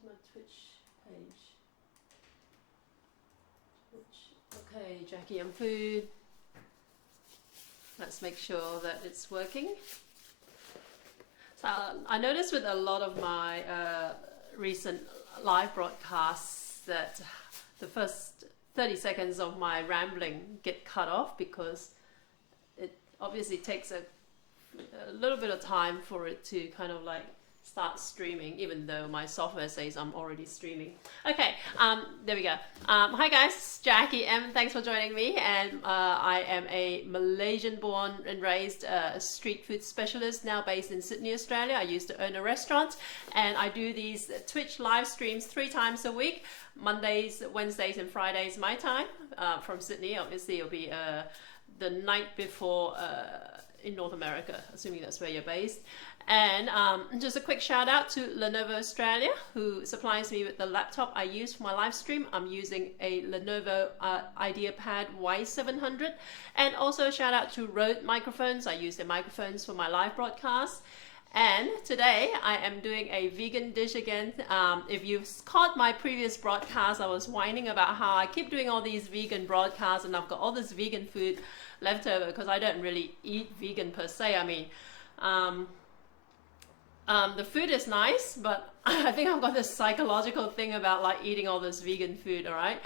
Where's my Twitch page? Twitch. Okay, Jackie and food. Let's make sure that it's working. So I noticed with a lot of my recent live broadcasts that the first 30 seconds of my rambling get cut off because it obviously takes a little bit of time for it to kind of like start streaming, even though my software says I'm already streaming. Okay, there we go. Hi guys, Jackie M. Thanks for joining me. And I am a Malaysian-born and raised street food specialist, now based in Sydney, Australia. I used to own a restaurant, and I do these Twitch live streams 3 times a week, Mondays, Wednesdays, and Fridays my time from Sydney. Obviously, it'll be the night before in North America, assuming that's where you're based. And just a quick shout out to Lenovo Australia, who supplies me with the laptop I use for my live stream. I'm using a Lenovo IdeaPad Y700. And also a shout out to Rode microphones. I use their microphones for my live broadcast. And today I am doing a vegan dish again. If you've caught my previous broadcast, I was whining about how I keep doing all these vegan broadcasts and I've got all this vegan food left over because I don't really eat vegan per se. I mean, the food is nice, but I think I've got this psychological thing about like eating all this vegan food, all right?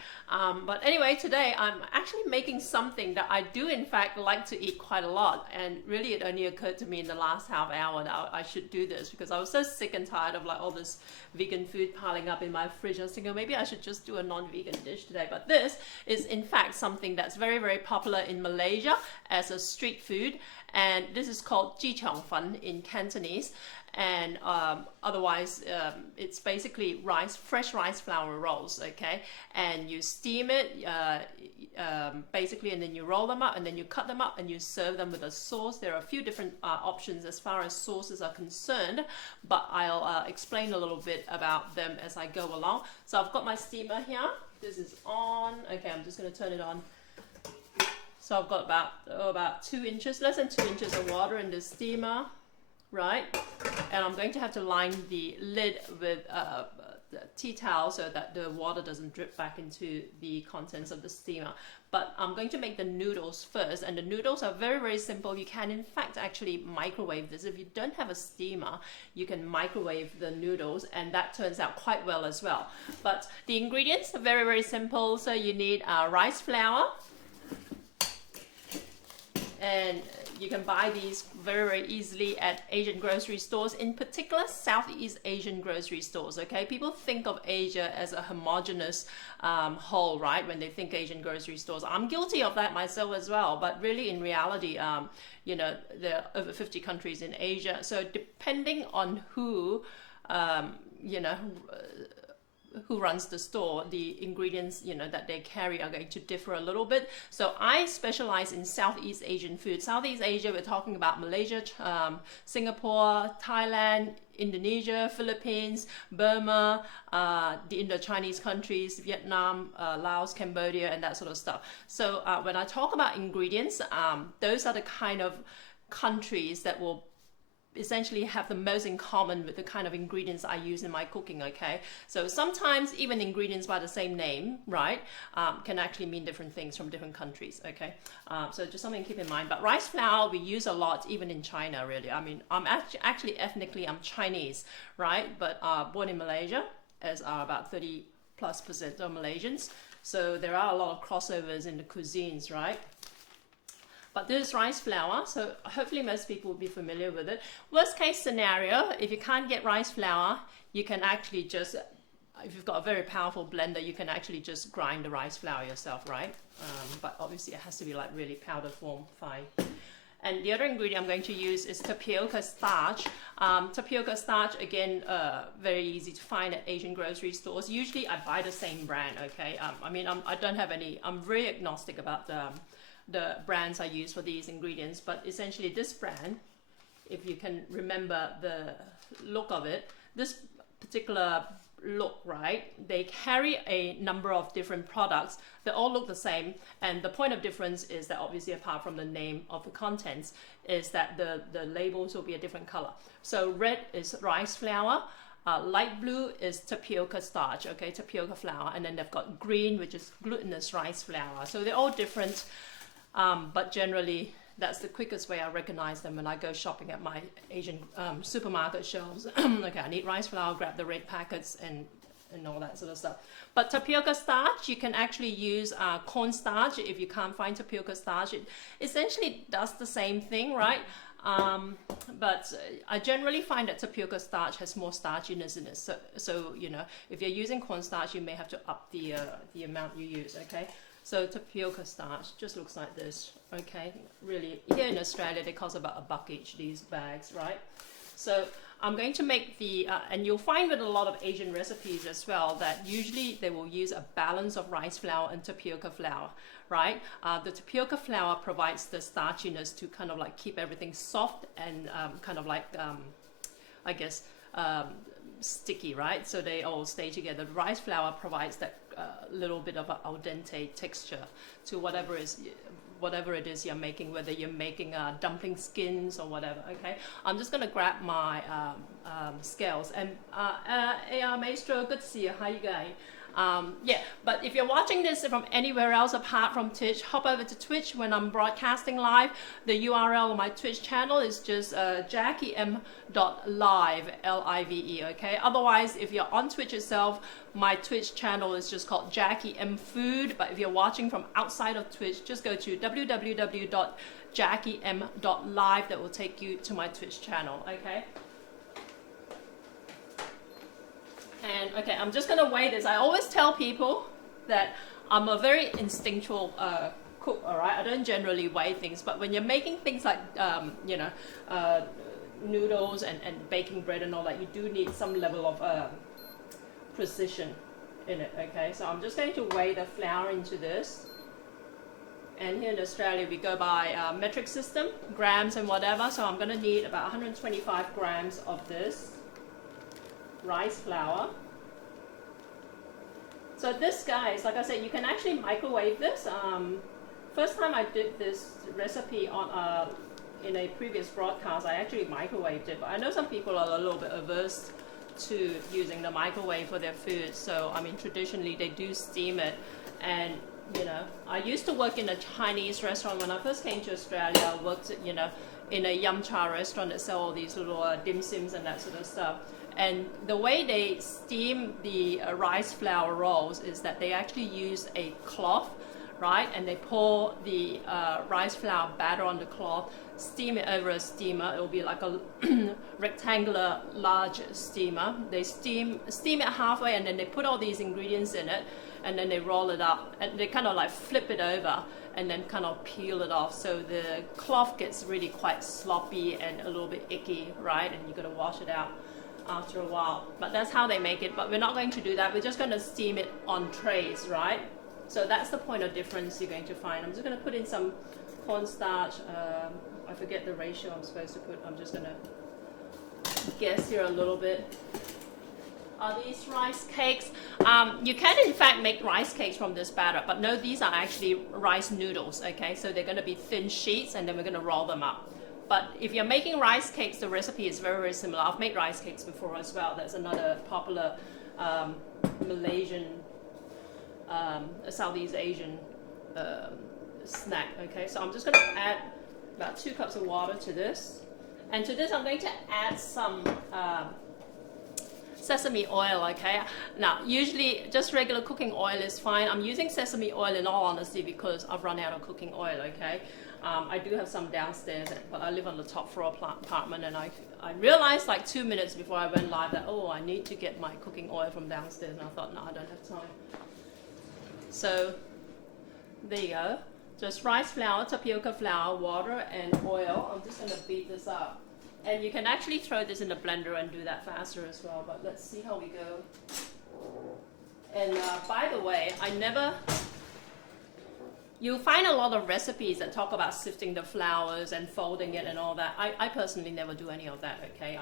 But anyway, today I'm actually making something that I do in fact like to eat quite a lot. And really it only occurred to me in the last half hour that I should do this because I was so sick and tired of like all this vegan food piling up in my fridge. I was thinking, maybe I should just do a non-vegan dish today. But this is in fact something that's very, very popular in Malaysia as a street food. And this is called Chee Cheong in Cantonese. And otherwise it's basically fresh rice flour rolls, okay? And you steam it basically, and then you roll them up and then you cut them up and you serve them with a sauce. There are a few different options as far as sauces are concerned, but I'll explain a little bit about them as I go along. So I've got my steamer here. This is on. Okay, I'm just going to turn it on. So I've got about 2 inches, less than 2 inches of water in the steamer. Right, and I'm going to have to line the lid with the tea towel so that the water doesn't drip back into the contents of the steamer. But I'm going to make the noodles first, and the noodles are very, very simple. You can in fact actually microwave this. If you don't have a steamer, you can microwave the noodles, and that turns out quite well as well. But the ingredients are very, very simple. So you need rice flour, and you can buy these very, very easily at Asian grocery stores, in particular Southeast Asian grocery stores, okay? People think of Asia as a homogenous whole, right? When they think Asian grocery stores. I'm guilty of that myself as well, but really in reality, you know, there are over 50 countries in Asia. So depending on who, you know, who runs the store, the ingredients, you know, that they carry are going to differ a little bit. So I specialize in Southeast Asian food. Southeast Asia, we're talking about Malaysia, Singapore, Thailand, Indonesia, Philippines, Burma, the Indo-Chinese countries, Vietnam, Laos, Cambodia, and that sort of stuff. So when I talk about ingredients, those are the kind of countries that will essentially have the most in common with the kind of ingredients I use in my cooking, okay? So sometimes even ingredients by the same name, right, can actually mean different things from different countries, okay? So just something to keep in mind. But rice flour we use a lot even in China, really. I mean, I'm actually ethnically I'm Chinese, right? But born in Malaysia, as are about 30+% of Malaysians. So there are a lot of crossovers in the cuisines, right? But this is rice flour, so hopefully most people will be familiar with it. Worst case scenario, if you can't get rice flour, you can actually just, if you've got a very powerful blender, you can actually just grind the rice flour yourself, right? But obviously it has to be like really powder form, fine. And the other ingredient I'm going to use is tapioca starch. Tapioca starch, again, very easy to find at Asian grocery stores. Usually I buy the same brand, okay? I mean, I don't have any, I'm very agnostic about the brands I use for these ingredients, but essentially this brand, if you can remember the look of it, this particular look, right, they carry a number of different products that all look the same, and the point of difference is that obviously apart from the name of the contents is that the labels will be a different color. So red is rice flour, Light blue is tapioca starch, okay, tapioca flour, and then they've got green, which is glutinous rice flour. So they're all different, but generally that's the quickest way I recognize them when I go shopping at my Asian supermarket shelves. Okay, I need rice flour, grab the red packets and all that sort of stuff. But tapioca starch, you can actually use cornstarch if you can't find tapioca starch. It essentially does the same thing, right? But I generally find that tapioca starch has more starchiness in it. So you know, if you're using cornstarch, you may have to up the amount you use, okay? So tapioca starch just looks like this, okay? Really, here in Australia, they cost about $1 each, these bags, right? So I'm going to make the, and you'll find with a lot of Asian recipes as well, that usually they will use a balance of rice flour and tapioca flour, right? The tapioca flour provides the starchiness to kind of like keep everything soft and kind of like, I guess, sticky, right? So they all stay together. The rice flour provides that little bit of an al dente texture to whatever it is you're making, whether you're making dumpling skins or whatever, okay? I'm just gonna grab my scales. And hey, Maestro, good to see you. How you going? Yeah, but if you're watching this from anywhere else apart from Twitch, hop over to Twitch when I'm broadcasting live. The URL of my Twitch channel is just JackieM.live, L-I-V-E, okay? Otherwise, if you're on Twitch itself, my Twitch channel is just called Jackie M Food. But if you're watching from outside of Twitch, just go to www.JackieM.live. That will take you to my Twitch channel, okay? And okay, I'm just gonna weigh this. I always tell people that I'm a very instinctual cook, all right? I don't generally weigh things, but when you're making things like, you know, noodles and baking bread and all that, you do need some level of precision in it, okay? So I'm just going to weigh the flour into this. And here in Australia, we go by metric system, grams and whatever. So I'm gonna need about 125 grams of this rice flour. So this, guys, like I said, you can actually microwave this. First time I did this recipe on in a previous broadcast, I actually microwaved it, but I know some people are a little bit averse to using the microwave for their food. So I mean, traditionally they do steam it. And you know, I used to work in a Chinese restaurant when I first came to Australia. I worked, you know, in a yum cha restaurant that sell all these little dim sims and that sort of stuff. And the way they steam the rice flour rolls is that they actually use a cloth, right? And they pour the rice flour batter on the cloth, steam it over a steamer. It will be like a rectangular large steamer. They steam it halfway, and then they put all these ingredients in it, and then they roll it up, and they kind of like flip it over and then kind of peel it off. So the cloth gets really quite sloppy and a little bit icky, right? And you got to wash it out after a while. But that's how they make it. But we're not going to do that. We're just going to steam it on trays, right? So that's the point of difference you're going to find. I'm just going to put in some cornstarch. I forget the ratio I'm supposed to put. I'm just going to guess here a little bit. Are these rice cakes? You can in fact make rice cakes from this batter, but no, these are actually rice noodles, okay? So they're going to be thin sheets, and then we're going to roll them up. But if you're making rice cakes, the recipe is very, very similar. I've made rice cakes before as well. That's another popular Malaysian, Southeast Asian snack, okay? So I'm just going to add about 2 cups of water to this. And to this, I'm going to add some sesame oil, okay? Now, usually just regular cooking oil is fine. I'm using sesame oil in all honesty because I've run out of cooking oil, okay? I do have some downstairs, but I live on the top floor apartment, and I realized like 2 minutes before I went live that, oh, I need to get my cooking oil from downstairs, and I thought, no, I don't have time. So there you go. Just rice flour, tapioca flour, water, and oil. I'm just going to beat this up. And you can actually throw this in the blender and do that faster as well, but let's see how we go. And by the way, you'll find a lot of recipes that talk about sifting the flours and folding it and all that. I personally never do any of that, okay?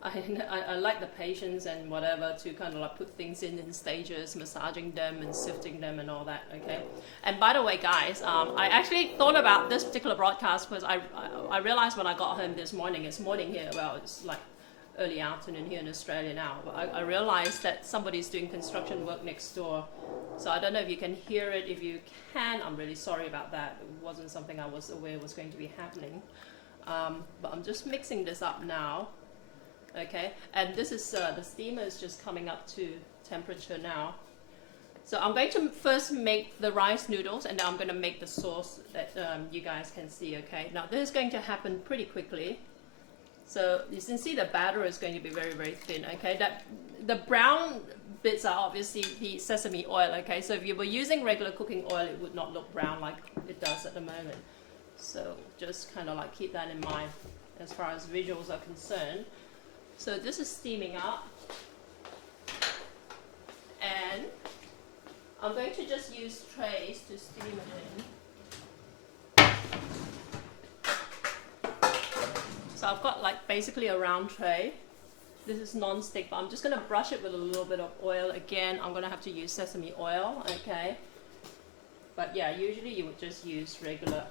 I like the patience and whatever to kind of like put things in stages, massaging them and sifting them and all that, okay? And by the way, guys, I actually thought about this particular broadcast because I realized when I got home this morning, it's morning here, well, it's like early afternoon here in Australia now, but I realized that somebody's doing construction work next door. So I don't know if you can hear it. If you can, I'm really sorry about that. It wasn't something I was aware was going to be happening. But I'm just mixing this up now. Okay, and this is the steamer is just coming up to temperature now. So I'm going to first make the rice noodles, and then I'm going to make the sauce that you guys can see. Okay, now this is going to happen pretty quickly. So you can see the batter is going to be very, very thin. Okay, that the brown bits are obviously the sesame oil. Okay, so if you were using regular cooking oil, it would not look brown like it does at the moment. So just kind of like keep that in mind as far as visuals are concerned. So this is steaming up, and I'm going to just use trays to steam it in. So I've got like basically a round tray. This is non-stick, but I'm just going to brush it with a little bit of oil. Again, I'm going to have to use sesame oil, okay? But yeah, usually you would just use regular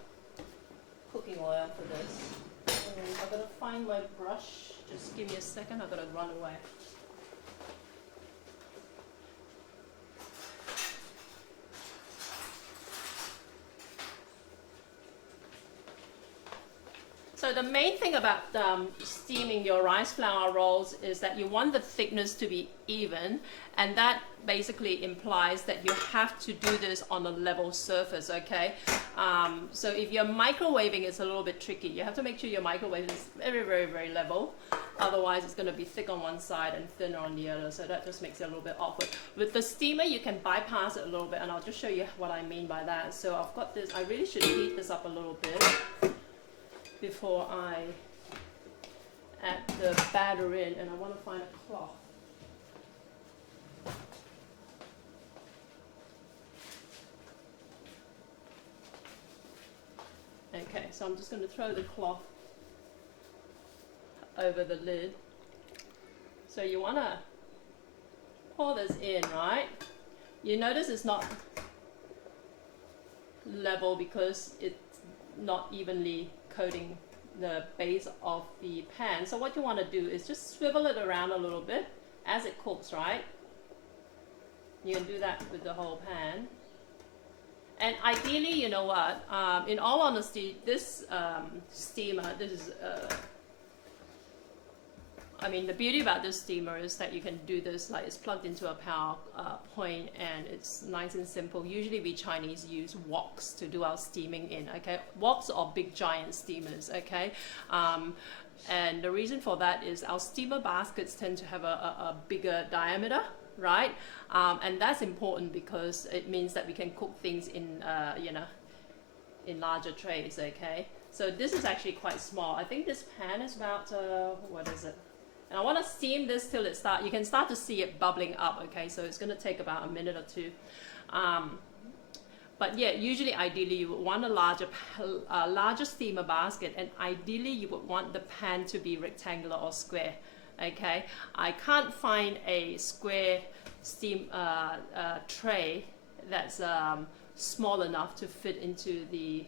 cooking oil for this. And I'm going to find my brush. Just give me a second, I've got to run away. So the main thing about steaming your rice flour rolls is that you want the thickness to be even, and that basically implies that you have to do this on a level surface, okay? So if you're microwaving, it's a little bit tricky. You have to make sure your microwave is very, very, very level. Otherwise, it's going to be thick on one side and thinner on the other, so that just makes it a little bit awkward. With the steamer, you can bypass it a little bit, and I'll just show you what I mean by that. So I've got this, I really should heat this up a little bit before I add the batter in, and I want to find a cloth. Okay, so I'm just going to throw the cloth over the lid. So you want to pour this in, right? You notice it's not level because it's not evenly coating the base of the pan. So what you want to do is just swivel it around a little bit as it cooks, right? You can do that with the whole pan. And ideally, you know what, in all honesty, this steamer, this is, I mean, the beauty about this steamer is that you can do this, like it's plugged into a power point, and it's nice and simple. Usually we Chinese use woks to do our steaming in, okay? Woks are big giant steamers, okay? And the reason for that is our steamer baskets tend to have a bigger diameter, right? And that's important because it means that we can cook things in, you know, in larger trays, okay? So this is actually quite small. I think this pan is about, what is it? And I want to steam this till it starts, you can start to see it bubbling up, okay? So it's going to take about a minute or two. But yeah, usually, ideally, you would want a larger steamer basket, and ideally, you would want the pan to be rectangular or square, okay? I can't find a square steam tray that's small enough to fit into the,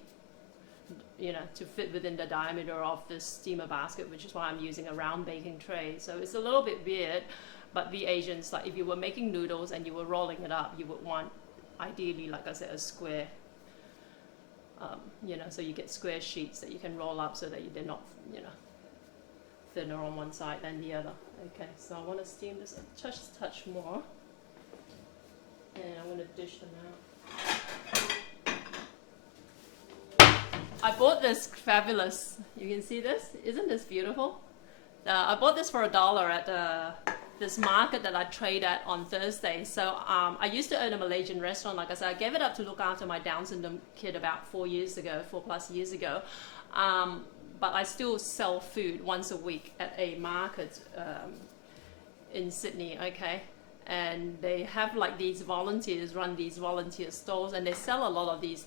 you know, to fit within the diameter of this steamer basket, which is why I'm using a round baking tray. So it's a little bit weird, but we Asians, like if you were making noodles and you were rolling it up, you would want, ideally, like I said, a square, you know, so you get square sheets that you can roll up so that they're not, you know, thinner on one side than the other. Okay, so I want to steam this a touch more, and I'm going to dish them out. I bought this fabulous, you can see this, isn't this beautiful? I bought this for $1 at this market that I trade at on Thursday. So I used to own a Malaysian restaurant. Like I said, I gave it up to look after my Down syndrome kid about 4 plus years ago. But I still sell food once a week at a market in Sydney, okay? And they have like these volunteers run these volunteer stores, and they sell a lot of these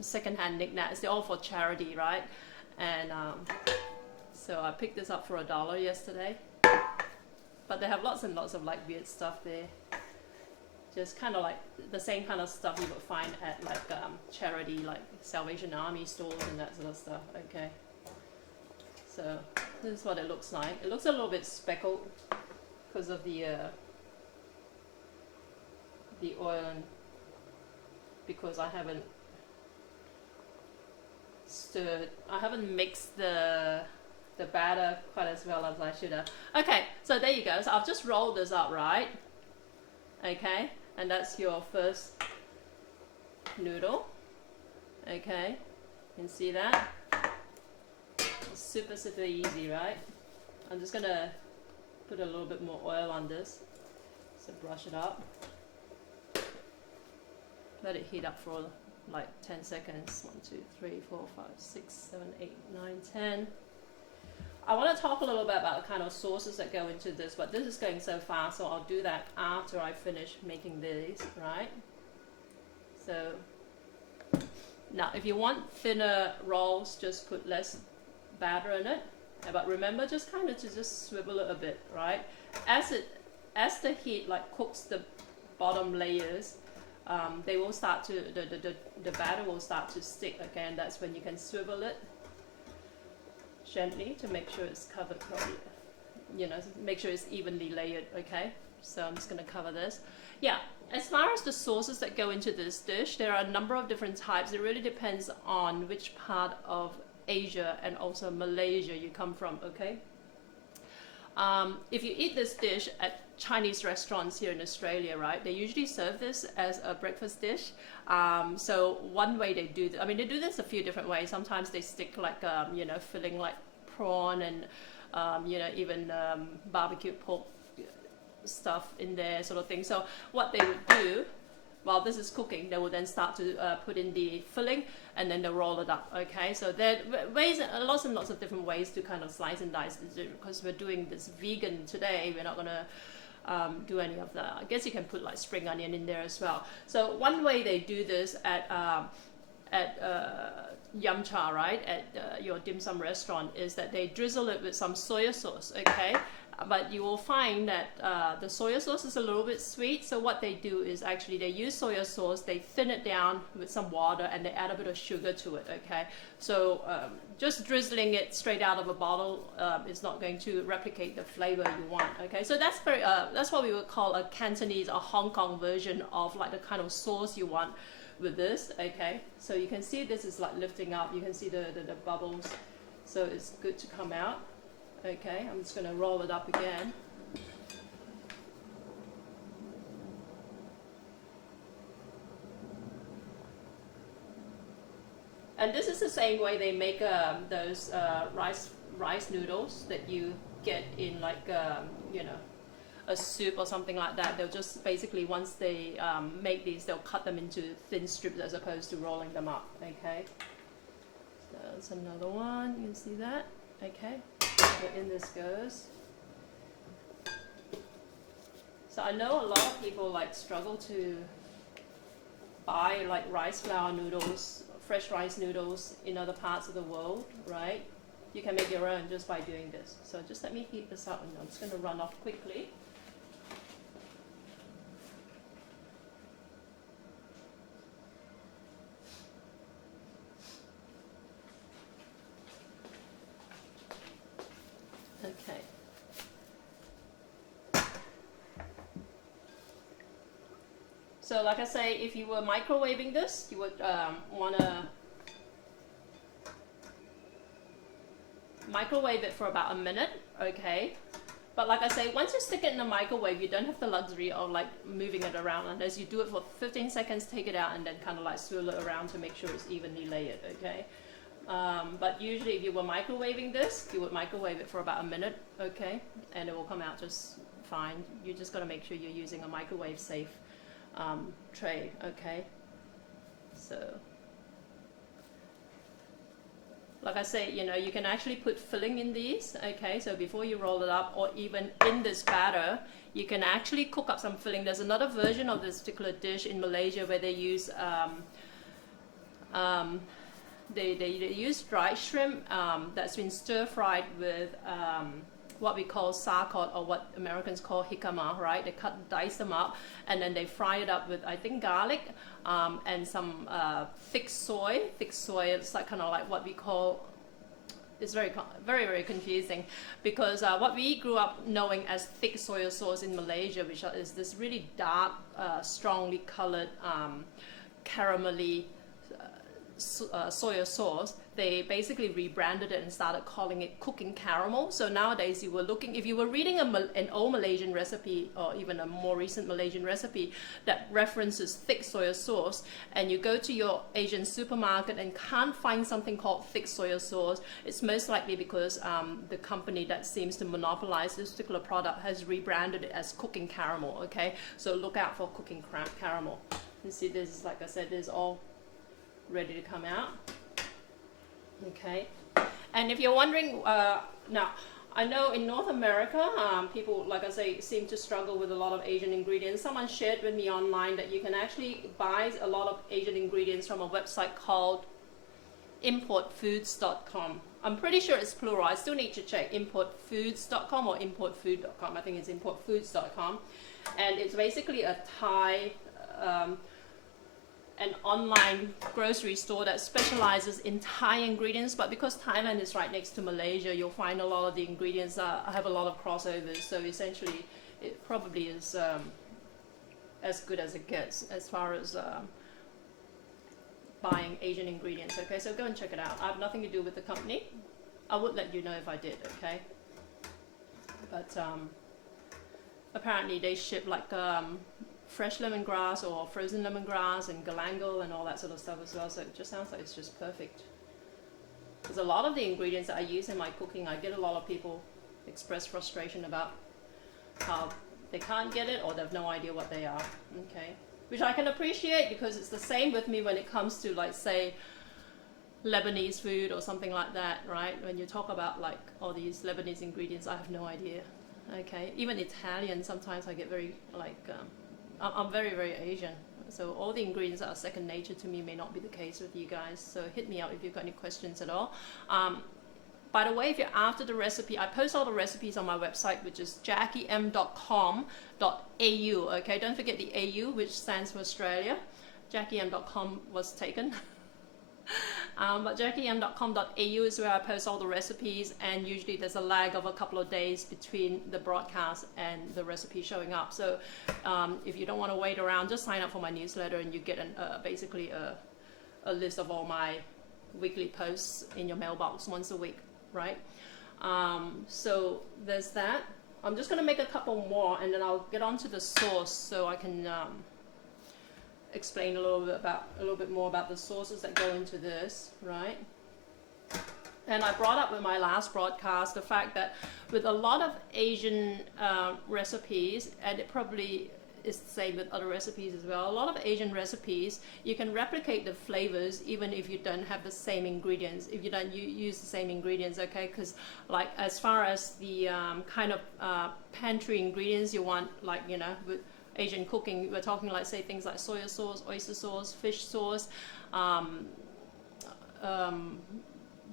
secondhand knickknacks. They're all for charity, right? And so I picked this up for $1 yesterday. but they have lots and lots of like weird stuff there. Just kind of like the same kind of stuff you would find at like charity, like Salvation Army stores and that sort of stuff. Okay, so this is what it looks like. It looks a little bit speckled because of the oil, and because I haven't stirred, I haven't mixed the batter quite as well as I should have. Okay, so there you go. So I've just rolled this up, right? Okay, and that's your first noodle. Okay, you can see that. It's super, super easy, right? I'm just gonna put a little bit more oil on this, so brush it up. Let it heat up for like 10 seconds. 1, 2, 3, 4, 5, 6, 7, 8, 9, 10. I want to talk a little bit about the kind of sauces that go into this, but this is going so fast, so I'll do that after I finish making these, right? So now if you want thinner rolls, just put less batter in it. But remember, just kind of to just swivel it a bit, right? As the heat like cooks the bottom layers, they will start to the batter will start to stick again. That's when you can swivel it gently to make sure it's covered properly. You know, make sure it's evenly layered. Okay, so I'm just going to cover this. Yeah, as far as the sauces that go into this dish, there are a number of different types. It really depends on which part of Asia and also Malaysia you come from. Okay, if you eat this dish at Chinese restaurants here in Australia, right, they usually serve this as a breakfast dish. So one way they do I mean, they do this a few different ways. Sometimes they stick like you know, filling like prawn and you know, even barbecued pork stuff in there, sort of thing. So what they would do while this is cooking, they will then start to put in the filling, and then they roll it up. Okay, so there are ways, lots and lots of different ways to kind of slice and dice this, because we're doing this vegan today. We're not gonna do any of that. I guess you can put like spring onion in there as well. So one way they do this at Yum Cha, right, at your dim sum restaurant, is that they drizzle it with some soya sauce. Okay, but you will find that the soya sauce is a little bit sweet. So what they do is actually they use soya sauce, they thin it down with some water, and they add a bit of sugar to it. Okay, so just drizzling it straight out of a bottle is not going to replicate the flavor you want. Okay, so that's very that's what we would call a Cantonese or Hong Kong version of like the kind of sauce you want with this. Okay, so you can see this is like lifting up. You can see the bubbles, so it's good to come out. Okay, I'm just going to roll it up again. And this is the same way they make those rice noodles that you get in like you know, a soup or something like that. They'll just basically, once they make these, they'll cut them into thin strips as opposed to rolling them up. Okay, so that's another one. You can see that. Okay, so in this goes. So I know a lot of people like struggle to buy like rice flour noodles, fresh rice noodles in other parts of the world, right? You can make your own just by doing this. So just let me heat this up, and I'm just going to run off quickly. Okay. So like I say, if you were microwaving this, you would want to microwave it for about a minute, okay? But like I say, once you stick it in the microwave, you don't have the luxury of like moving it around unless you do it for 15 seconds, take it out, and then kind of like swirl it around to make sure it's evenly layered, okay? But usually if you were microwaving this, you would microwave it for about a minute, okay? And it will come out just fine. You just got to make sure you're using a microwave safe tray, okay? So like I say, you know, you can actually put filling in these, okay? So before you roll it up, or even in this batter, you can actually cook up some filling. There's another version of this particular dish in Malaysia where they use they use dried shrimp that's been stir fried with what we call sarcot, or what Americans call jicama, right? They dice them up, and then they fry it up with, I think, garlic and some thick soy. Thick soy, it's like kind of like what we call, it's very, very confusing, because what we grew up knowing as thick soy sauce in Malaysia, which is this really dark, strongly colored, caramelly soy sauce, they basically rebranded it and started calling it cooking caramel. So nowadays, if you were reading an old Malaysian recipe, or even a more recent Malaysian recipe that references thick soy sauce, and you go to your Asian supermarket and can't find something called thick soy sauce, it's most likely because the company that seems to monopolize this particular product has rebranded it as cooking caramel. Okay, so look out for cooking caramel. You see, this is, like I said, this is all ready to come out. Okay, and if you're wondering, now I know in North America, people, like I say, seem to struggle with a lot of Asian ingredients. Someone shared with me online that you can actually buy a lot of Asian ingredients from a website called importfoods.com. I'm pretty sure it's plural. I still need to check importfoods.com or importfood.com. I think it's importfoods.com, and it's basically a Thai an online grocery store that specializes in Thai ingredients, but because Thailand is right next to Malaysia, you'll find a lot of the ingredients have a lot of crossovers, so essentially it probably is as good as it gets as far as buying Asian ingredients. Okay, so go and check it out. I have nothing to do with the company. I would let you know if I did, okay? But apparently they ship like fresh lemongrass or frozen lemongrass and galangal and all that sort of stuff as well, so it just sounds like it's just perfect. There's a lot of the ingredients that I use in my cooking. I get a lot of people express frustration about how they can't get it or they have no idea what they are, okay? Which I can appreciate, because it's the same with me when it comes to, like, say, Lebanese food or something like that, right? When you talk about like all these Lebanese ingredients, I have no idea, okay? Even Italian, sometimes I get very like, I'm very, very Asian, so all the ingredients that are second nature to me may not be the case with you guys, so hit me up if you've got any questions at all. By the way, if you're after the recipe, I post all the recipes on my website, which is jackiem.com.au, okay? Don't forget the AU, which stands for Australia. jackiem.com was taken. But jackiem.com.au is where I post all the recipes, and usually there's a lag of a couple of days between the broadcast and the recipe showing up. So if you don't want to wait around, just sign up for my newsletter and you get basically a list of all my weekly posts in your mailbox once a week, right? So there's that. I'm just going to make a couple more and then I'll get on to the sauce so I can explain a little bit more about the sauces that go into this, right? And I brought up with my last broadcast the fact that with a lot of Asian recipes, and it probably is the same with other recipes as well, a lot of Asian recipes, you can replicate the flavors even if you don't have the same ingredients, if you don't use the same ingredients, okay? Because like as far as the kind of pantry ingredients you want, like, you know, with Asian cooking, we're talking like, say, things like soy sauce, oyster sauce, fish sauce,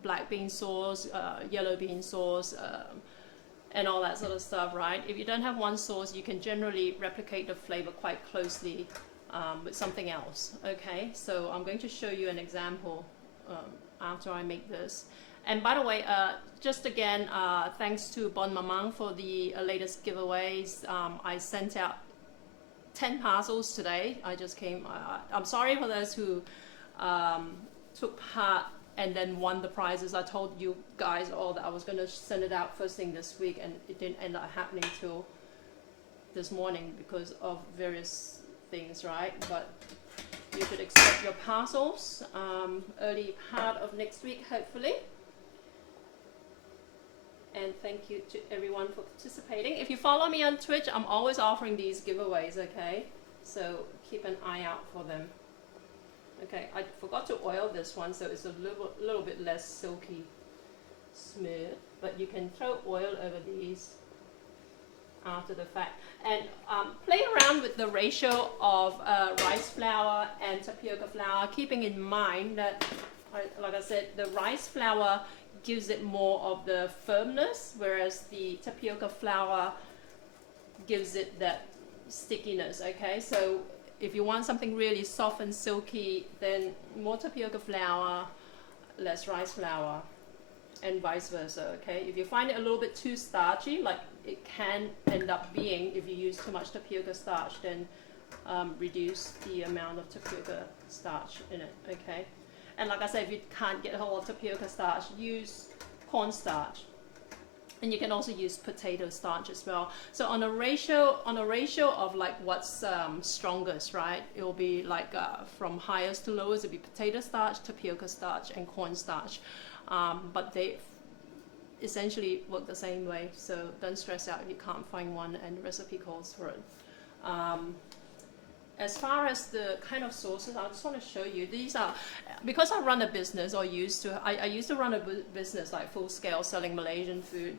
black bean sauce, yellow bean sauce, and all that sort of stuff, right? If you don't have one sauce, you can generally replicate the flavor quite closely with something else, okay? So I'm going to show you an example after I make this. And by the way, just again, thanks to Bon Mamang for the latest giveaways. I sent out 10 parcels today. I just came, I'm sorry for those who took part and then won the prizes. I told you guys all that I was going to send it out first thing this week, and it didn't end up happening till this morning because of various things, right? But you should expect your parcels early part of next week, hopefully. And thank you to everyone for participating. If you follow me on Twitch, I'm always offering these giveaways, okay? So keep an eye out for them. Okay, I forgot to oil this one, so it's a little bit less silky smooth, but you can throw oil over these after the fact. And play around with the ratio of rice flour and tapioca flour, keeping in mind that, like I said, the rice flour gives it more of the firmness, whereas the tapioca flour gives it that stickiness. Okay, so if you want something really soft and silky, then more tapioca flour, less rice flour, and vice versa. Okay, if you find it a little bit too starchy, like it can end up being if you use too much tapioca starch, then reduce the amount of tapioca starch in it. Okay, and like I said, if you can't get a hold of tapioca starch, use cornstarch. And you can also use potato starch as well. So on a ratio of like what's strongest, right? It will be like from highest to lowest. It'll be potato starch, tapioca starch, and cornstarch. But they essentially work the same way. So don't stress out if you can't find one, and the recipe calls for it. As far as the kind of sauces, I just want to show you. These are, because I run a business, or I used to run a business like full scale selling Malaysian food.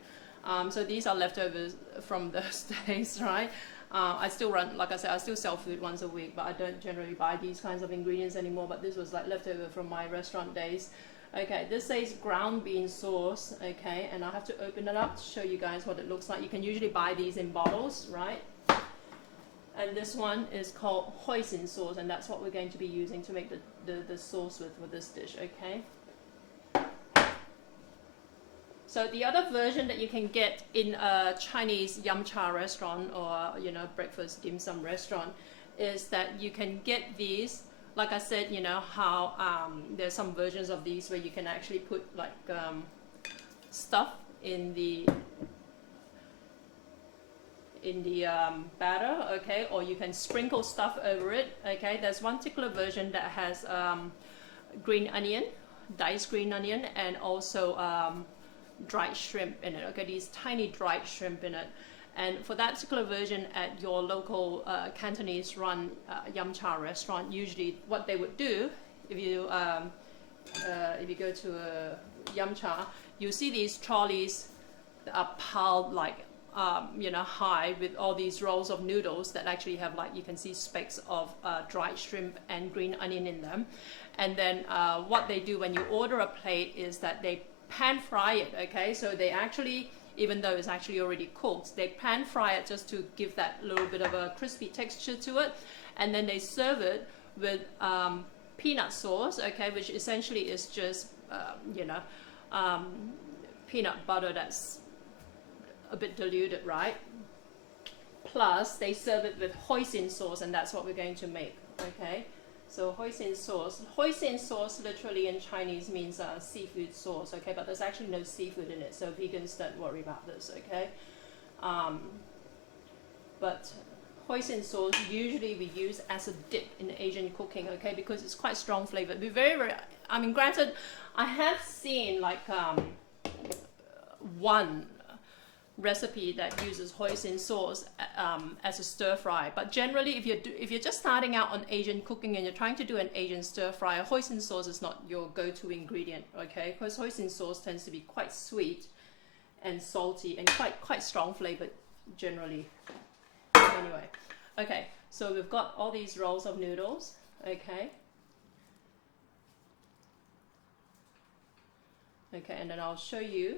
So these are leftovers from those days, right? I still run, like I said, I still sell food once a week, but I don't generally buy these kinds of ingredients anymore. But this was like leftover from my restaurant days. Okay, this says ground bean sauce. Okay, and I have to open it up to show you guys what it looks like. You can usually buy these in bottles, right? And this one is called hoisin sauce, and that's what we're going to be using to make the sauce with this dish. Okay. So the other version that you can get in a Chinese yum cha restaurant, or breakfast dim sum restaurant, is that you can get these. Like I said, how there's some versions of these where you can actually put like stuff in the batter, okay, or you can sprinkle stuff over it. Okay, there's one particular version that has green onion, diced green onion, and also dried shrimp in it. Okay, these tiny dried shrimp in it. And for that particular version at your local Cantonese run yum cha restaurant, usually what they would do, if you go to a yum cha, you see these trolleys that are piled like high with all these rolls of noodles that actually have, like, you can see specks of dried shrimp and green onion in them. And then what they do when you order a plate is that they pan fry it. Okay, so they actually, even though it's actually already cooked, they pan fry it just to give that little bit of a crispy texture to it, and then they serve it with peanut sauce, okay, which essentially is just peanut butter that's a bit diluted, right? Plus they serve it with hoisin sauce, and that's what we're going to make. Okay, so hoisin sauce literally in Chinese means seafood sauce. Okay, but there's actually no seafood in it, so vegans don't worry about this. Okay, but hoisin sauce usually we use as a dip in Asian cooking. Okay, because it's quite strong flavored. Be very, very, I mean, granted, I have seen like one recipe that uses hoisin sauce as a stir fry, but generally if you're just starting out on Asian cooking and you're trying to do an Asian stir fry, hoisin sauce is not your go-to ingredient. Okay, because hoisin sauce tends to be quite sweet and salty and quite strong flavored generally. Anyway, okay, so we've got all these rolls of noodles. Okay, and then I'll show you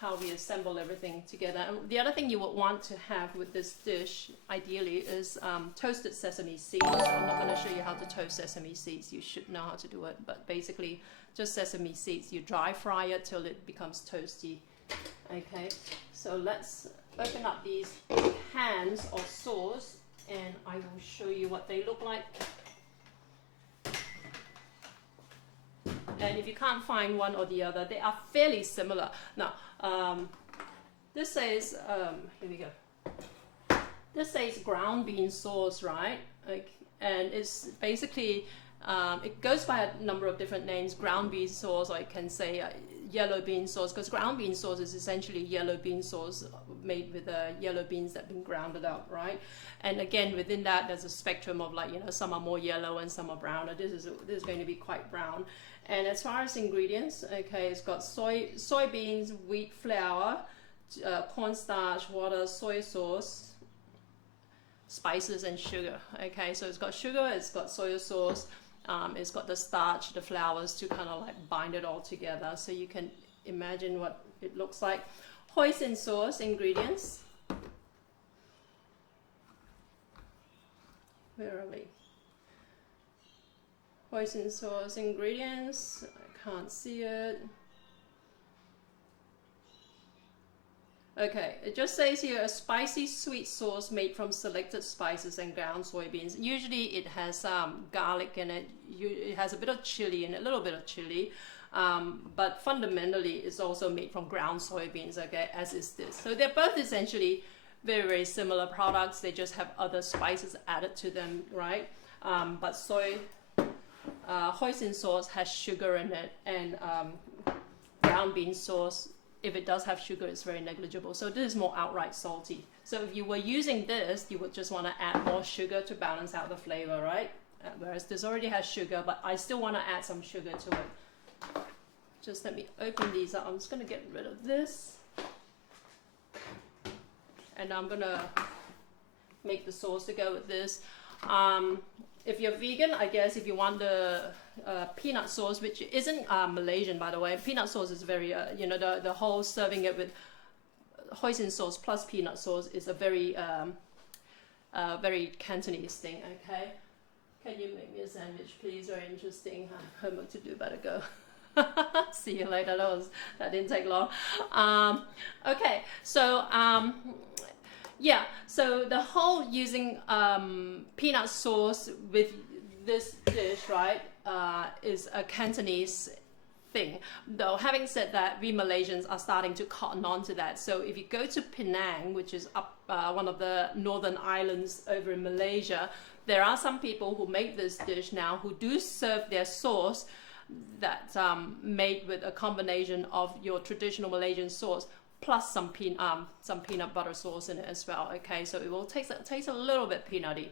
how we assemble everything together. And the other thing you would want to have with this dish, ideally, is toasted sesame seeds. I'm not going to show you how to toast sesame seeds. You should know how to do it. But basically, just sesame seeds. You dry fry it till it becomes toasty. Okay, so let's open up these cans of sauce, and I will show you what they look like. And if you can't find one or the other, they are fairly similar. Now, this says, here we go. This says ground bean sauce, right? And it's basically, it goes by a number of different names. Ground bean sauce, or I can say yellow bean sauce, because ground bean sauce is essentially yellow bean sauce made with yellow beans that have been grounded up, right? And again, within that, there's a spectrum of, like, some are more yellow and some are browner. This is going to be quite brown. And as far as ingredients, okay, it's got soybeans, wheat flour, cornstarch, water, soy sauce, spices, and sugar. Okay, so it's got sugar, it's got soy sauce, It's got the starch, the flours to kind of like bind it all together. So you can imagine what it looks like. Hoisin sauce ingredients. Where are we? Hoisin sauce ingredients. I can't see it. Okay, it just says here a spicy sweet sauce made from selected spices and ground soybeans. Usually it has garlic in it. It has a bit of chili in it, a little bit of chili. But fundamentally it's also made from ground soybeans, okay, as is this. So they're both essentially very, very similar products. They just have other spices added to them, right? But hoisin sauce has sugar in it, and ground bean sauce, if it does have sugar, it's very negligible. So this is more outright salty. So if you were using this, you would just want to add more sugar to balance out the flavor, right? Whereas this already has sugar, but I still want to add some sugar to it. Just let me open these up. I'm just going to get rid of this. And I'm going to make the sauce to go with this. If you're vegan, I guess if you want the peanut sauce, which isn't Malaysian, by the way, peanut sauce is very, you know, the whole serving it with hoisin sauce plus peanut sauce is a very, very Cantonese thing, okay? Can you make me a sandwich, please? Very interesting. I have homework to do, better go. See you later. That didn't take long. Okay, so yeah, so the whole using peanut sauce with this dish, right, is a Cantonese thing. Though having said that, we Malaysians are starting to cotton on to that. So if you go to Penang, which is up one of the northern islands over in Malaysia, there are some people who make this dish now who do serve their sauce that's made with a combination of your traditional Malaysian sauce plus some peanut butter sauce in it as well. Okay, so it will taste a little bit peanutty,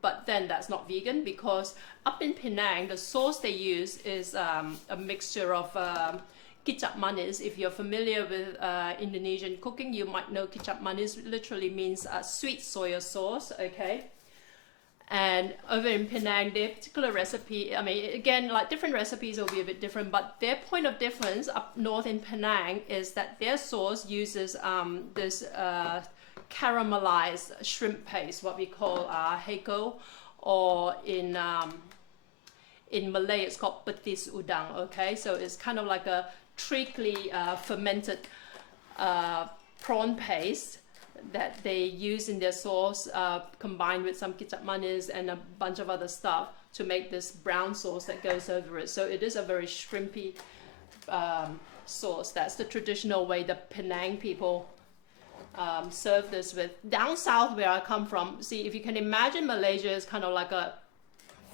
but then that's not vegan, because up in Penang the sauce they use is a mixture of kicap manis. If you're familiar with Indonesian cooking, you might know kicap manis literally means sweet soya sauce. Okay. And over in Penang, their particular recipe, I mean, again, like different recipes will be a bit different, but their point of difference up north in Penang is that their sauce uses this caramelized shrimp paste, what we call heko, or in Malay it's called petis udang, okay? So it's kind of like a treacly fermented prawn paste that they use in their sauce, combined with some kicap manis and a bunch of other stuff to make this brown sauce that goes over it. So it is a very shrimpy sauce. That's the traditional way the Penang people serve this with. Down south where I come from, see, if you can imagine, Malaysia is kind of like a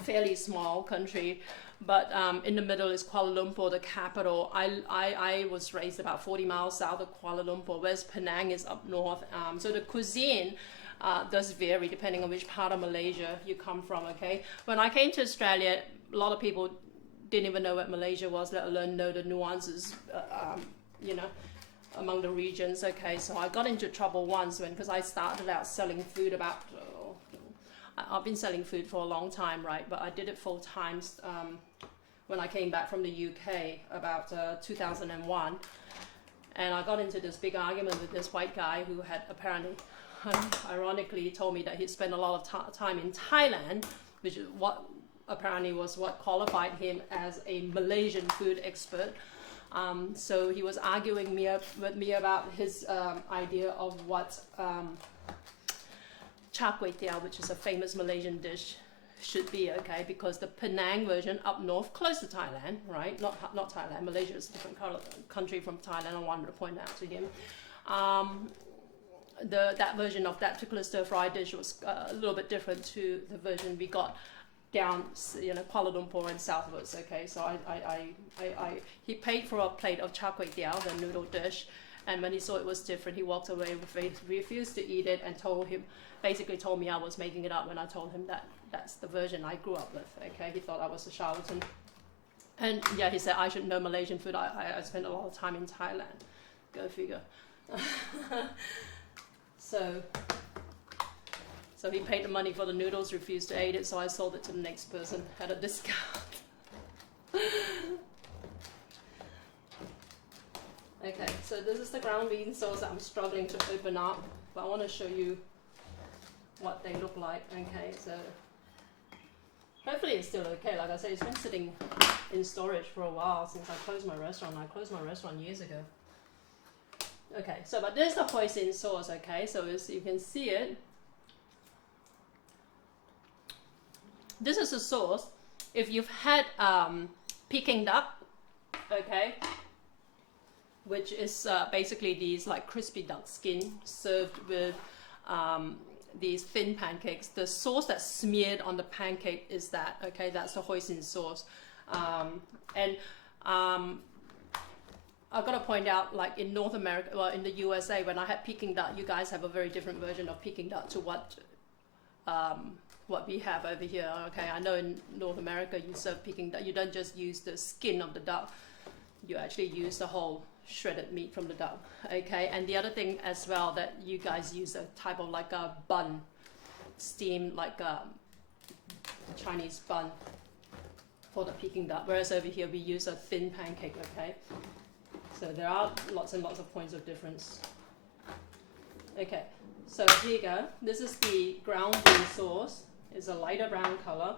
fairly small country, but in the middle is Kuala Lumpur, the capital. I was raised about 40 miles south of Kuala Lumpur, whereas Penang is up north. So the cuisine does vary depending on which part of Malaysia you come from, okay? When I came to Australia, a lot of people didn't even know what Malaysia was, let alone know the nuances, you know, among the regions, okay? So I got into trouble once because I started out selling food about... I've been selling food for a long time, right? But I did it full time when I came back from the UK about 2001. And I got into this big argument with this white guy who had apparently, ironically, told me that he spent a lot of time in Thailand, which is what apparently was what qualified him as a Malaysian food expert. So he was arguing with me about his idea of what... char kway teow, which is a famous Malaysian dish, should be, okay, because the Penang version up north, close to Thailand, right? Not Thailand. Malaysia is a different country from Thailand. I wanted to point out to him. That version of that particular stir-fry dish was a little bit different to the version we got down, you know, Kuala Lumpur and southwards. Okay, so he paid for a plate of char kway teow, the noodle dish. And when he saw it was different, he walked away, refused to eat it, and basically told me I was making it up when I told him that that's the version I grew up with. Okay, he thought I was a charlatan. And yeah, he said I should know Malaysian food. I spent a lot of time in Thailand. Go figure. So So he paid the money for the noodles, refused to eat it, so I sold it to the next person at a discount. Okay, so this is the ground bean sauce that I'm struggling to open up, but I want to show you what they look like. Okay, so hopefully it's still okay. Like I said, it's been sitting in storage for a while since I closed my restaurant. I closed my restaurant years ago. Okay, so but there's the hoisin sauce. Okay, so as you can see it, this is the sauce. If you've had Peking duck, okay, which is basically these like crispy duck skin served with these thin pancakes. The sauce that's smeared on the pancake is that, okay, that's the hoisin sauce. I've got to point out, like in North America, well, in the USA, when I had Peking duck, you guys have a very different version of Peking duck to what we have over here. Okay, I know in North America you serve Peking duck. You don't just use the skin of the duck. You actually use the whole shredded meat from the duck. Okay, and the other thing as well, that you guys use a type of like a bun, steamed like a Chinese bun for the Peking duck, whereas over here we use a thin pancake. Okay, so there are lots and lots of points of difference. Okay, so here you go. This is the ground bean sauce. It's a lighter brown color.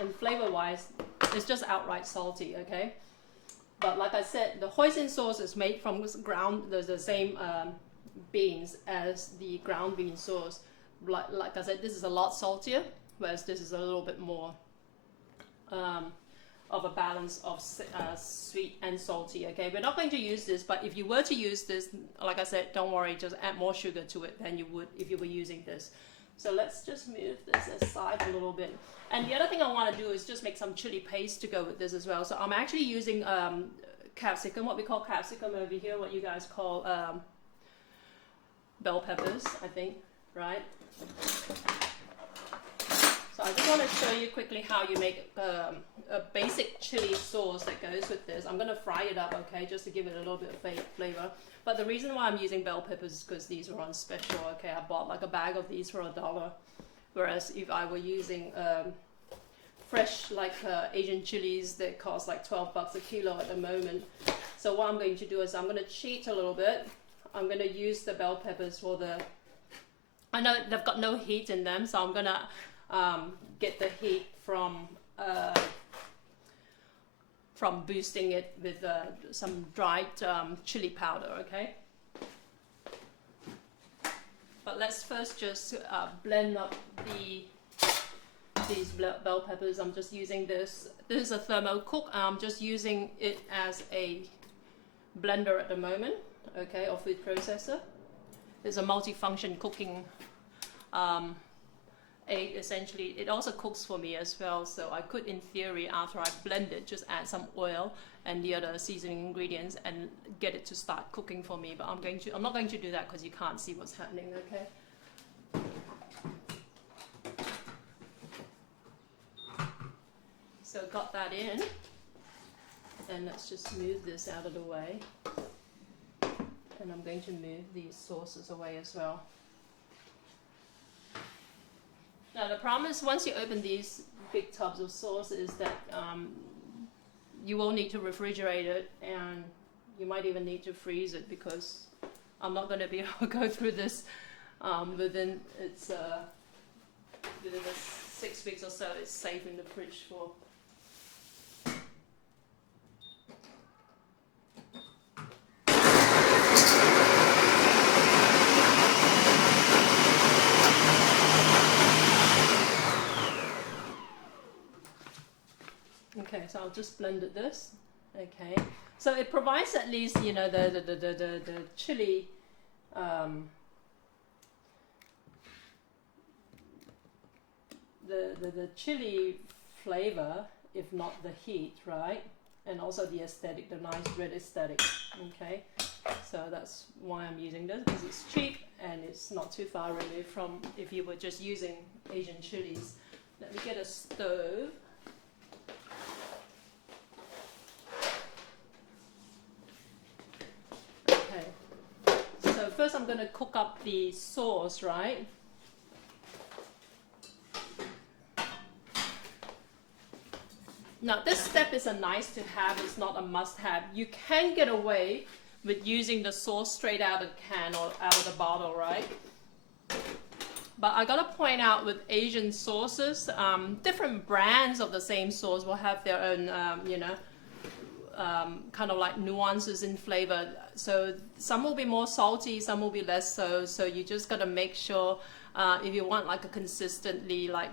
And flavor wise, it's just outright salty, okay? But like I said, the hoisin sauce is made from the same beans as the ground bean sauce. Like I said, this is a lot saltier, whereas this is a little bit more of a balance of sweet and salty, okay? We're not going to use this, but if you were to use this, like I said, don't worry, just add more sugar to it than you would if you were using this. So let's just move this aside a little bit. And the other thing I want to do is just make some chili paste to go with this as well. So I'm actually using capsicum, what we call capsicum over here, what you guys call bell peppers, I think, right? So I just want to show you quickly how you make a basic chili sauce that goes with this. I'm going to fry it up, okay, just to give it a little bit of flavor. But the reason why I'm using bell peppers is because these were on special, okay? I bought like a bag of these for $1. Whereas if I were using fresh like Asian chilies that cost like 12 bucks a kilo at the moment. So what I'm going to do is I'm going to cheat a little bit. I'm going to use the bell peppers for the... I know they've got no heat in them, so I'm going to get the heat from boosting it with some dried chili powder, okay? But let's first just blend up these bell peppers. I'm just using this. This is a thermo cook. I'm just using it as a blender at the moment, okay, or food processor. It's a multifunction cooking aid, essentially. It also cooks for me as well, so I could, in theory, after I blend it, just add some oil and the other seasoning ingredients and get it to start cooking for me. But I'm not going to do that because you can't see what's happening, okay? So got that in, and let's just move this out of the way. And I'm going to move these sauces away as well. Now the problem is, once you open these big tubs of sauce, is that you will need to refrigerate it, and you might even need to freeze it, because I'm not going to be able to go through this within the 6 weeks or so. It's safe in the fridge for. Okay, so I'll just blend it this. Okay, so it provides at least, you know, the chili the chili flavor, if not the heat, right? And also the aesthetic, the nice red aesthetic. Okay, so that's why I'm using this, because it's cheap and it's not too far removed from if you were just using Asian chilies. Let me get a stove. first I'm going to cook up the sauce, right? Now this step is a nice to have, it's not a must have. You can get away with using the sauce straight out of the can or out of the bottle, right? But I gotta point out with Asian sauces, different brands of the same sauce will have their own, kind of like nuances in flavor. So some will be more salty, some will be less so. So you just gotta make sure if you want like a consistently, like,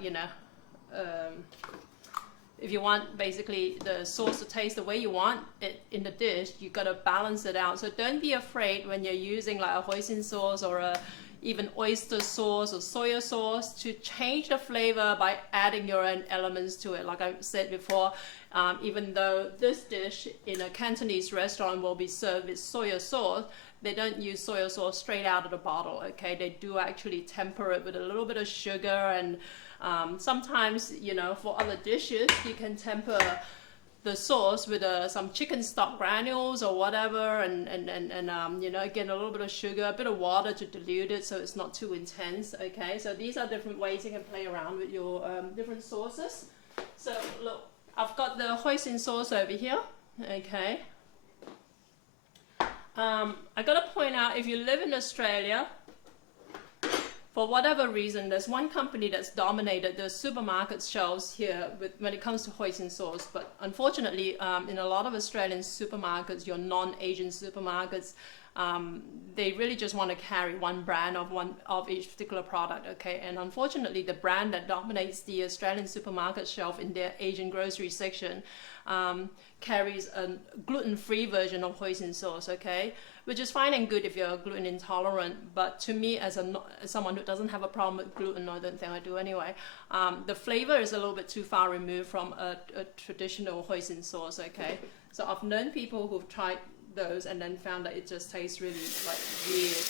if you want basically the sauce to taste the way you want it in the dish, you gotta balance it out. So don't be afraid when you're using like a hoisin sauce or even oyster sauce or soya sauce to change the flavor by adding your own elements to it. Like I said before, even though this dish in a Cantonese restaurant will be served with soya sauce, they don't use soya sauce straight out of the bottle, okay? They do actually temper it with a little bit of sugar, and sometimes, for other dishes, you can temper the sauce with some chicken stock granules or whatever, and again, a little bit of sugar, a bit of water to dilute it so it's not too intense, okay? So these are different ways you can play around with your different sauces. So look, I've got the hoisin sauce over here, okay? I gotta point out, if you live in Australia, for whatever reason, there's one company that's dominated the supermarket shelves here when it comes to hoisin sauce. But unfortunately, in a lot of Australian supermarkets, your non-Asian supermarkets, they really just want to carry one brand of each particular product, okay? And unfortunately, the brand that dominates the Australian supermarket shelf in their Asian grocery section carries a gluten-free version of hoisin sauce, okay? Which is fine and good if you're gluten intolerant, but to me, as someone who doesn't have a problem with gluten, I don't think I do anyway, the flavor is a little bit too far removed from a traditional hoisin sauce, okay? So I've known people who've tried those and then found that it just tastes really like weird.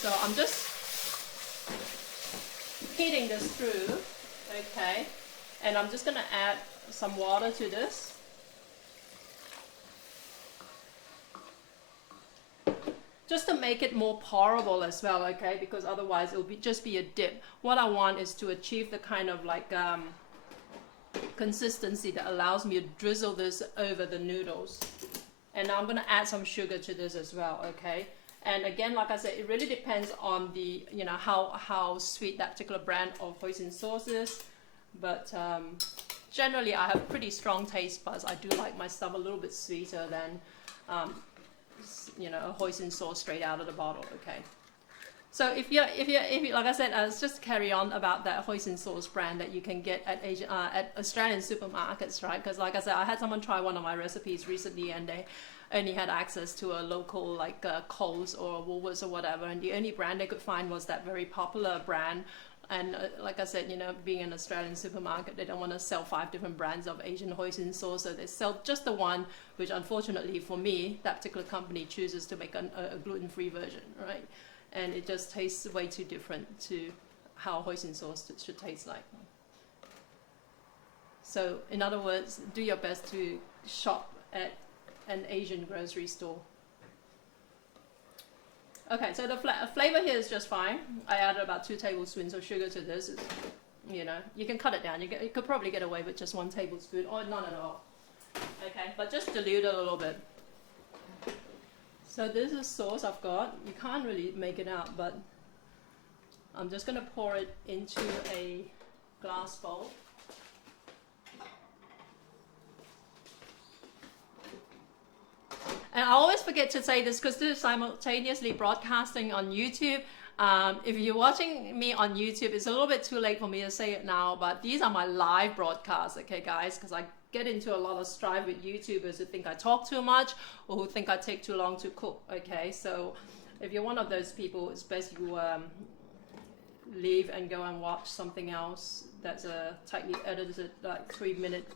So I'm just heating this through, okay? And I'm just gonna add some water to this. Just to make it more pourable as well, okay? Because otherwise it will just be a dip. What I want is to achieve the kind of like consistency that allows me to drizzle this over the noodles. And now I'm gonna add some sugar to this as well, okay? And again, like I said, it really depends on the, how sweet that particular brand of hoisin sauce is. But generally, I have pretty strong taste buds. I do like my stuff a little bit sweeter than a hoisin sauce straight out of the bottle, okay? So if you like I said, just carry on about that hoisin sauce brand that you can get at Australian supermarkets, right? Because like I said, I had someone try one of my recipes recently, and they only had access to a local like Coles or Woolworths or whatever, and the only brand they could find was that very popular brand. And like I said, being an Australian supermarket, they don't want to sell 5 different brands of Asian hoisin sauce, so they sell just the one, which unfortunately for me, that particular company chooses to make a gluten-free version, right? And it just tastes way too different to how hoisin sauce should taste like. So in other words, do your best to shop at an Asian grocery store. Okay, so the flavor here is just fine. I added about 2 tablespoons of sugar to this. It's, you can cut it down. You could probably get away with just 1 tablespoon or none at all. Okay, but just dilute it a little bit. So this is sauce I've got. You can't really make it out, but I'm just going to pour it into a glass bowl. And I always forget to say this because this is simultaneously broadcasting on YouTube. If you're watching me on YouTube, it's a little bit too late for me to say it now, but these are my live broadcasts, okay guys? Because I get into a lot of strife with YouTubers who think I talk too much or who think I take too long to cook, okay? So if you're one of those people, it's best you leave and go and watch something else that's a tightly edited, like 3-minute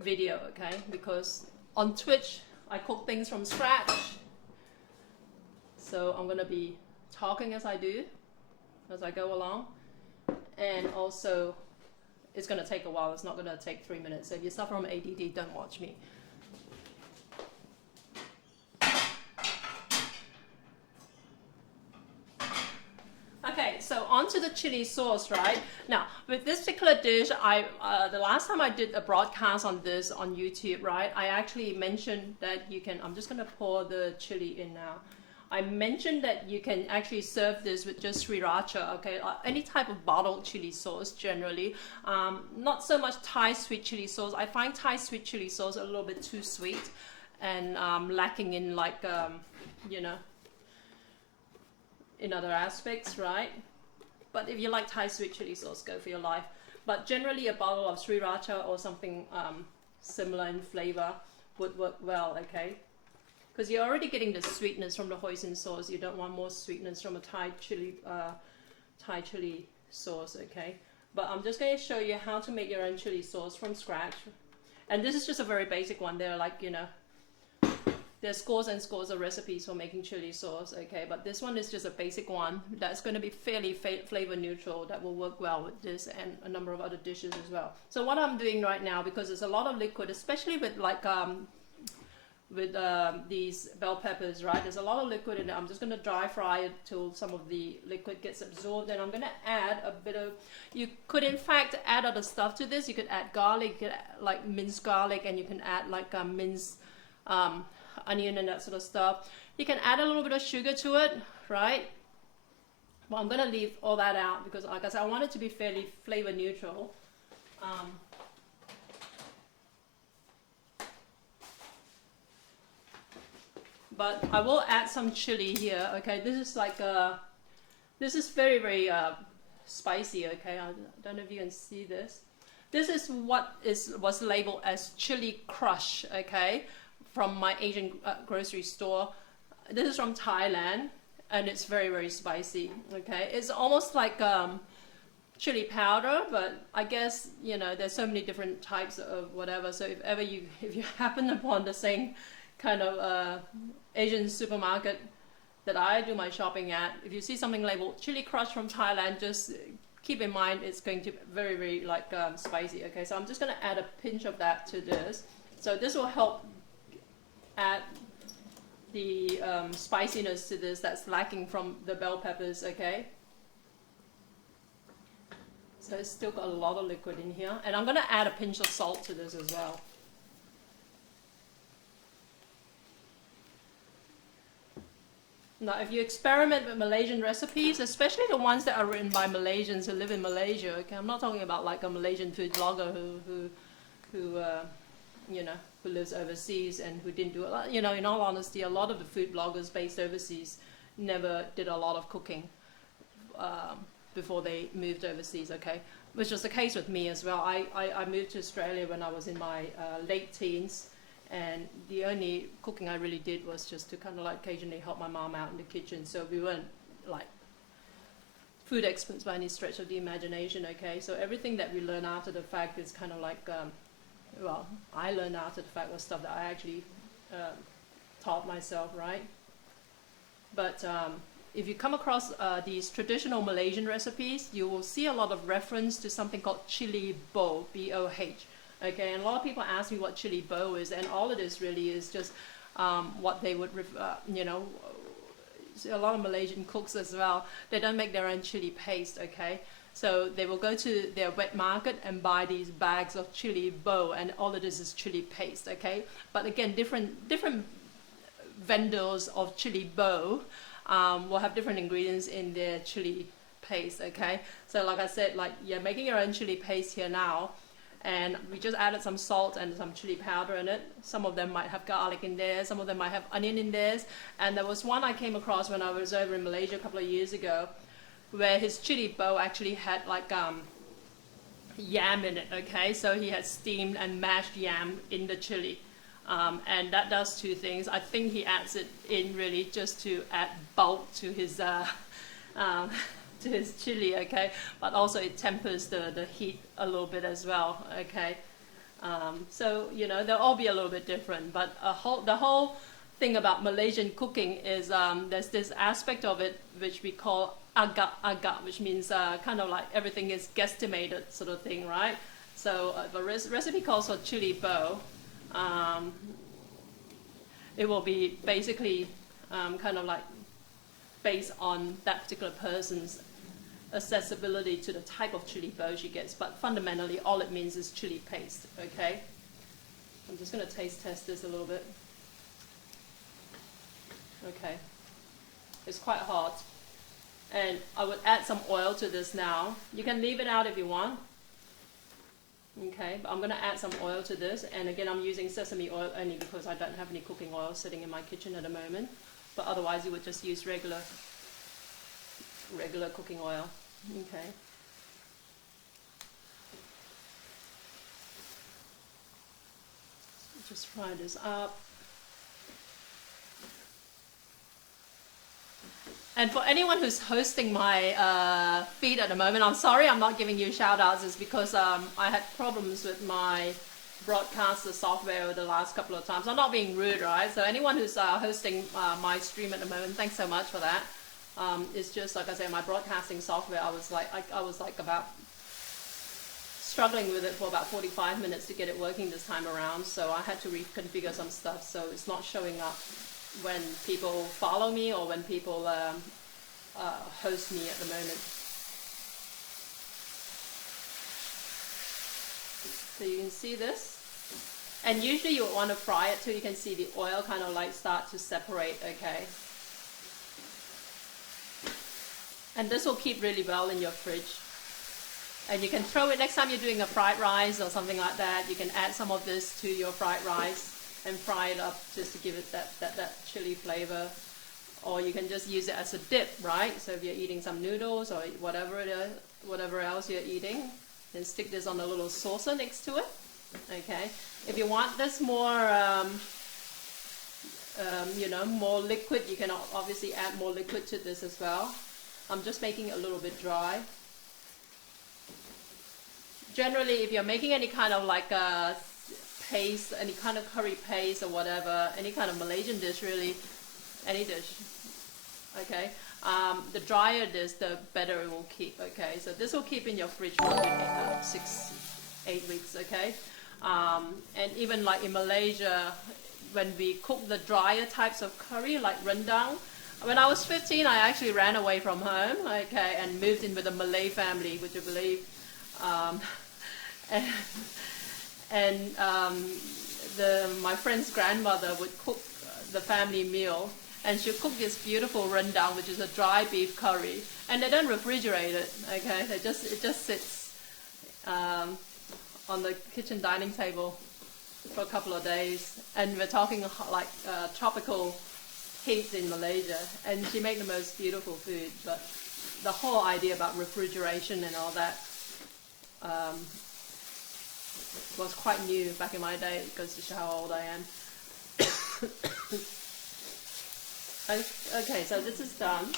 video, okay? Because on Twitch, I cook things from scratch, so I'm going to be talking as I do, as I go along, and also it's going to take a while. It's not going to take 3 minutes. So if you suffer from ADD, don't watch me. on to the chili sauce, right? Now, with this particular dish, the last time I did a broadcast on this on YouTube, right, I actually mentioned that you can, I'm just going to pour the chili in now. I mentioned that you can actually serve this with just sriracha, okay, any type of bottled chili sauce generally. Not so much Thai sweet chili sauce. I find Thai sweet chili sauce a little bit too sweet and lacking in like, you know, in other aspects, right? But if you like Thai sweet chili sauce, go for your life. But generally a bottle of sriracha or something similar in flavor would work well, okay? Because you're already getting the sweetness from the hoisin sauce. You don't want more sweetness from a Thai chili sauce, okay? But I'm just going to show you how to make your own chili sauce from scratch. And this is just a very basic one. They're like, you know, there's scores and scores of recipes for making chili sauce, okay? But this one is just a basic one that's going to be fairly flavor neutral, that will work well with this and a number of other dishes as well. So what I'm doing right now, because there's a lot of liquid, especially with like these bell peppers, right? There's a lot of liquid in it. I'm just going to dry fry it till some of the liquid gets absorbed. Then I'm going to add a bit of, you could in fact add other stuff to this. You could add garlic, you could add, like minced garlic, and you can add like minced onion and that sort of stuff. You can add a little bit of sugar to it, right? Well, I'm going to leave all that out because like I said, I want it to be fairly flavor neutral. But I will add some chili here, okay? This is like this is very, very spicy, okay? I don't know if you can see this. This is what was labeled as chili crush, okay? From my Asian grocery store. This is from Thailand, and it's very, very spicy, okay? It's almost like chili powder, but I guess, you know, there's so many different types of whatever. So if you happen upon the same kind of Asian supermarket that I do my shopping at, if you see something labeled chili crush from Thailand, just keep in mind it's going to be very, very like spicy, okay? So I'm just going to add a pinch of that to this. So this will help add the spiciness to this that's lacking from the bell peppers, okay? So it's still got a lot of liquid in here. And I'm going to add a pinch of salt to this as well. Now, if you experiment with Malaysian recipes, especially the ones that are written by Malaysians who live in Malaysia, okay, I'm not talking about like a Malaysian food blogger who you know, who lives overseas and who didn't do a lot. You know, in all honesty, a lot of the food bloggers based overseas never did a lot of cooking before they moved overseas, okay? Which was the case with me as well. I moved to Australia when I was in my late teens. And the only cooking I really did was just to kind of like occasionally help my mom out in the kitchen. So we weren't like food experts by any stretch of the imagination, okay? So everything that we learn after the fact is kind of like, well, I learned after the fact was stuff that I actually taught myself, right? But if you come across these traditional Malaysian recipes, you will see a lot of reference to something called chili boh, B-O-H. Okay, and a lot of people ask me what chili boh is, and all it is really is just what they would, you know, a lot of Malaysian cooks as well, they don't make their own chili paste, okay? So they will go to their wet market and buy these bags of chili boh, and all it is chili paste, okay? But again, different vendors of chili boh will have different ingredients in their chili paste, okay? So like I said, like you're making your own chili paste here now, and we just added some salt and some chili powder in it. Some of them might have garlic in there, some of them might have onion in theirs. And there was one I came across when I was over in Malaysia a couple of years ago, where his chili boh actually had like yam in it, okay? So he had steamed and mashed yam in the chili. And that does two things. I think he adds it in really just to add bulk to his chili, okay, but also it tempers the heat a little bit as well, okay. So you know, they'll all be a little bit different, but the whole thing about Malaysian cooking is there's this aspect of it which we call agak, which means kind of like everything is guesstimated sort of thing, right? So the recipe calls for chili boh. It will be basically kind of like based on that particular person's accessibility to the type of chili bowl she gets, but fundamentally all it means is chili paste, okay? I'm just going to taste test this a little bit. Okay, it's quite hot, and I would add some oil to this now. You can leave it out if you want. Okay, but I'm going to add some oil to this, and again I'm using sesame oil only because I don't have any cooking oil sitting in my kitchen at the moment, but otherwise you would just use regular cooking oil. Okay. Just fry this up. And for anyone who's hosting my feed at the moment, I'm sorry I'm not giving you shout outs. It's because I had problems with my broadcaster software over the last couple of times. I'm not being rude, right? So anyone who's hosting my stream at the moment, thanks so much for that. It's just, like I say, my broadcasting software, I was like about struggling with it for about 45 minutes to get it working this time around. So I had to reconfigure some stuff, so it's not showing up when people follow me or when people host me at the moment. So you can see this, and usually you want to fry it till you can see the oil kind of like start to separate, okay? And this will keep really well in your fridge. And you can throw it, next time you're doing a fried rice or something like that, you can add some of this to your fried rice and fry it up just to give it that chili flavor. Or you can just use it as a dip, right? So if you're eating some noodles or whatever else you're eating, then stick this on a little saucer next to it. Okay. If you want this more, you know, more liquid, you can obviously add more liquid to this as well. I'm just making it a little bit dry. Generally, if you're making any kind of like a paste, any kind of curry paste or whatever, any kind of Malaysian dish, really, any dish, okay, the drier it is, the better it will keep, okay? So this will keep in your fridge for 6-8 weeks, okay? And even like in Malaysia, when we cook the drier types of curry, like rendang, when I was 15, I actually ran away from home, okay, and moved in with a Malay family, would you believe? My friend's grandmother would cook the family meal, and she'll cook this beautiful rendang, which is a dry beef curry, and they don't refrigerate it, okay? It just sits on the kitchen dining table for a couple of days, and we're talking like tropical heat in Malaysia, and she made the most beautiful food. But the whole idea about refrigeration and all that was quite new back in my day. It goes to show how old I am. Okay, so this is done.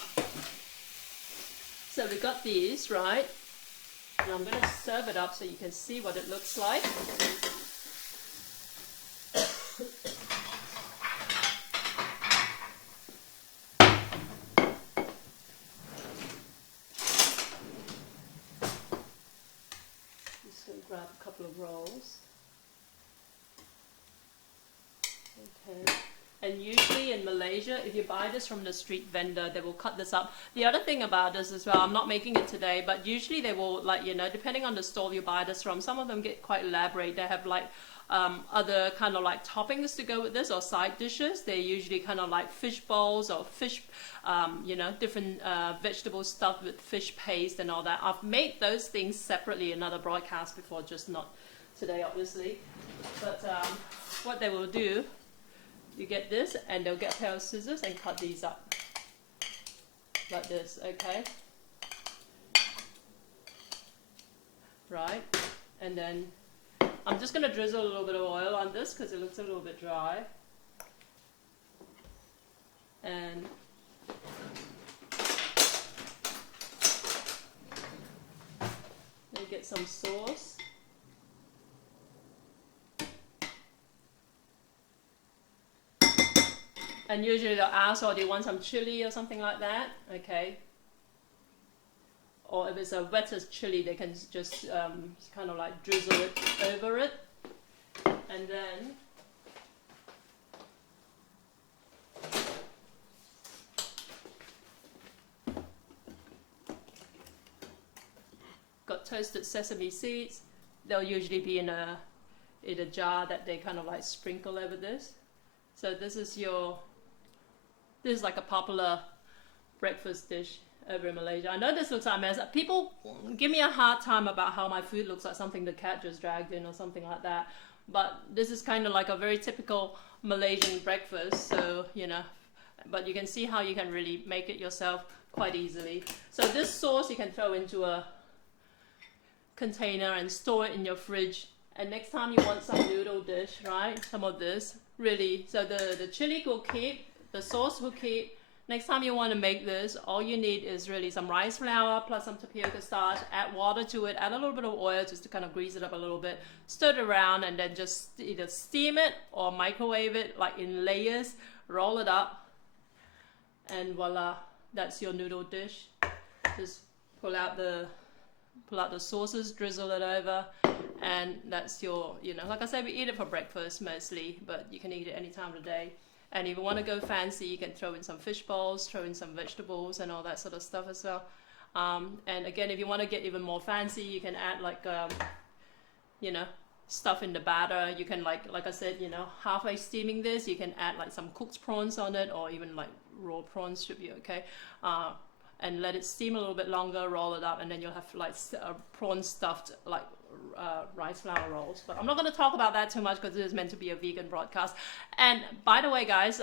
So we got these, right? And I'm going to serve it up so you can see what it looks like. Just going to grab a couple of rolls. Okay. And usually in Malaysia, if you buy this from the street vendor, they will cut this up. The other thing about this as well, I'm not making it today, but usually they will, like, you know, depending on the stall you buy this from, some of them get quite elaborate. They have like other kind of like toppings to go with this, or side dishes. They're usually kind of like fish bowls or fish, you know, different vegetable stuff with fish paste and all that. I've made those things separately in another broadcast before, just not today, obviously. But what they will do, you get this, and they'll get a pair of scissors and cut these up like this, okay? Right, and then I'm just going to drizzle a little bit of oil on this because it looks a little bit dry. And then get some sauce. And usually they'll ask, oh, do you want some chili or something like that? Okay. Or if it's a wetter chili, they can just kind of like drizzle it over it. And then toasted sesame seeds. They'll usually be in a jar that they kind of like sprinkle over this. So this is like a popular breakfast dish over in Malaysia. I know this looks like a mess. People give me a hard time about how my food looks like something the cat just dragged in or something like that. But this is kind of like a very typical Malaysian breakfast. So, you know, but you can see how you can really make it yourself quite easily. So this sauce you can throw into a container and store it in your fridge. And next time you want some noodle dish, right? Some of this, really. So the chili will keep, the sauce will keep. Next time you want to make this, all you need is really some rice flour plus some tapioca starch. Add water to it, add a little bit of oil just to kind of grease it up a little bit. Stir it around and then just either steam it or microwave it like in layers. Roll it up and voila, that's your noodle dish. Just pull out the sauces, drizzle it over, and that's your, you know, like I said, we eat it for breakfast mostly, but you can eat it any time of the day. And if you want to go fancy, you can throw in some fish balls, throw in some vegetables and all that sort of stuff as well. And again, if you want to get even more fancy, you can add like, you know, stuff in the batter. You can like I said, you know, halfway steaming this, you can add like some cooked prawns on it, or even like raw prawns should be okay. And let it steam a little bit longer, roll it up, and then you'll have like prawn stuffed like rice flour rolls. But I'm not going to talk about that too much because it is meant to be a vegan broadcast. And by the way, guys,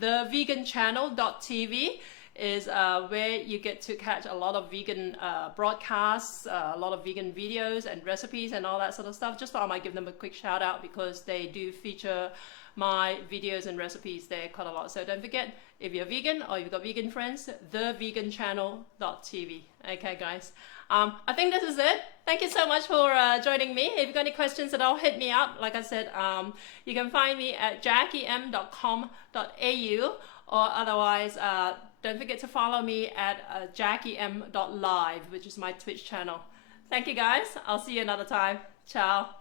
theveganchannel.tv is where you get to catch a lot of vegan broadcasts, a lot of vegan videos and recipes and all that sort of stuff. Just thought I might give them a quick shout out because they do feature my videos and recipes there quite a lot. So don't forget, if you're vegan or you've got vegan friends, theveganchannel.tv. Okay, guys. I think this is it. Thank you so much for joining me. If you've got any questions at all, hit me up. Like I said, you can find me at jackiem.com.au, or otherwise, don't forget to follow me at jackiem.live, which is my Twitch channel. Thank you, guys. I'll see you another time. Ciao.